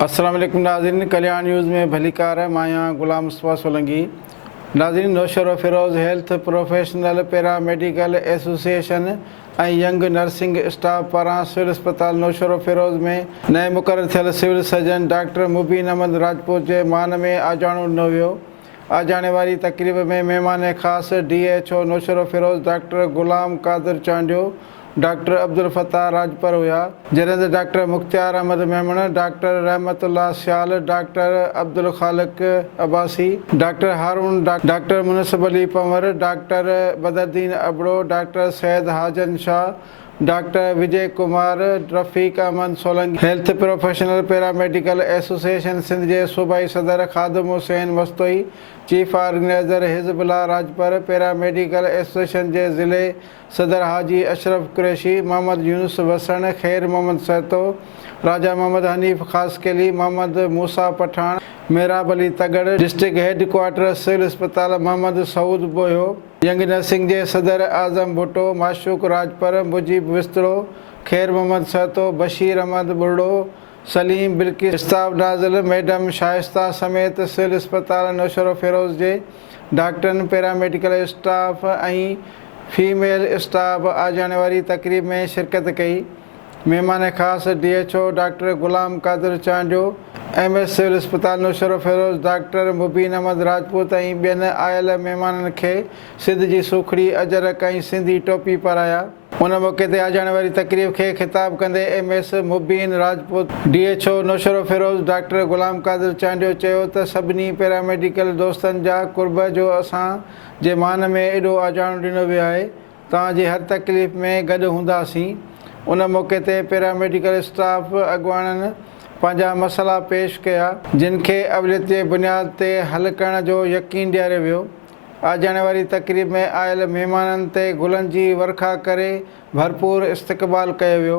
अस्सलाम वालेकुम नाज़रीन, कल्याण न्यूज़ में भली कार है। मां गुलाम मुस्तफ़ा सोलंकी। नाज़रीन, Naushahro Feroze health professional paramedical association ऐं यंग नर्सिंग स्टाफ पारां सिविल अस्पताल नौशर फ़िरोज़ में नए मुक़ररु थियल civil surgeon doctor Mubeen Ahmed Rajput जे मान में आजाणो ॾिनो वियो। आजाणे वारी तक़रीब में महिमान ख़ासि DHO Naushahro Feroze doctor Ghulam Qadir Chandio, doctor Abdul Fatah Rajpar हुआ, जॾहिं त doctor Mukhtiar Ahmed Memon, doctor Rehmatullah Sial, doctor Abdul Khaliq Abbasi, doctor Haroon, doctor Munsif Ali Panwar, doctor Badaruddin Abro, doctor Syed Hajan Shah, doctor Vijay Kumar, Rafiq Ahmed Solanki, health professional paramedical association Sindh जे सूबाई सदर Khadim Hussain Mastoi, chief organiser Hizbullah Rajpar, paramedical association जे ज़िले सदर हाजी अशरफ कुरैशी, मोहम्मद यूनुस वसण, खैर मोहम्मद सहतो, राजा मोहम्मद हनीफ़ ख़ासकेली, मोहम्मद मूसा पठान, मेहराब अली तगड़, डिस्ट्रिक्ट हेड क्वार्टर सिविल अस्पताल मोहम्मद सऊद बोयो, यंग नर्सिंग जे सदर आज़म भुट्टो, माशूक राजपर, मुजीब विस्तरो, खैर मोहम्मद सहतो, बशीर अहमद बुर्डो, सलीम बिल्किस, स्टाफ नाज़िल मैडम शाइस्ता समेत सिविल अस्पताल नौशर फ़िरोज़ जे डॉक्टरनि, पैरामेडिकल स्टाफ ऐं फीमेल स्टाफ आजाणे वारी तक़रीब में शिरकत कई। महिमान ख़ासि DHO doctor Ghulam Qadir Chandio, MS civil अस्पताल नौशर फ़िरोज़ डॉक्टर मुबीन अहमद राजपूत ऐं ॿियनि आयल महिमाननि खे सिंध जी सूखड़ी अजरक ऐं सिंधी टोपी पाराया। उन मौक़े ते आजाणे वारी तक़रीब खे ख़िताब कंदे MS मुबीन राजपूत, DHO नौशर फ़िरोज़ डॉक्टर ग़ुलाम क़ादिर चांडियो चयो त सभिनी पैरामेडिकल दोस्तनि जा कुर्ब जो असां जे मान में एॾो आजाणो ॾिनो वियो आहे। तव्हांजी हर तकलीफ़ में गॾु हूंदासीं। उन मौक़े ते पैरामेडिकल स्टाफ अॻुवाणनि पंहिंजा मसइला पेश कया, जिन खे अवलियत जे बुनियाद ते हल करण जो यकीन ॾियारियो वियो। आजाणे वारी तक़रीब में आयल महिमाननि ते गुलनि जी वर्खा करे भरपूर इस्तक़बाल कयो वियो।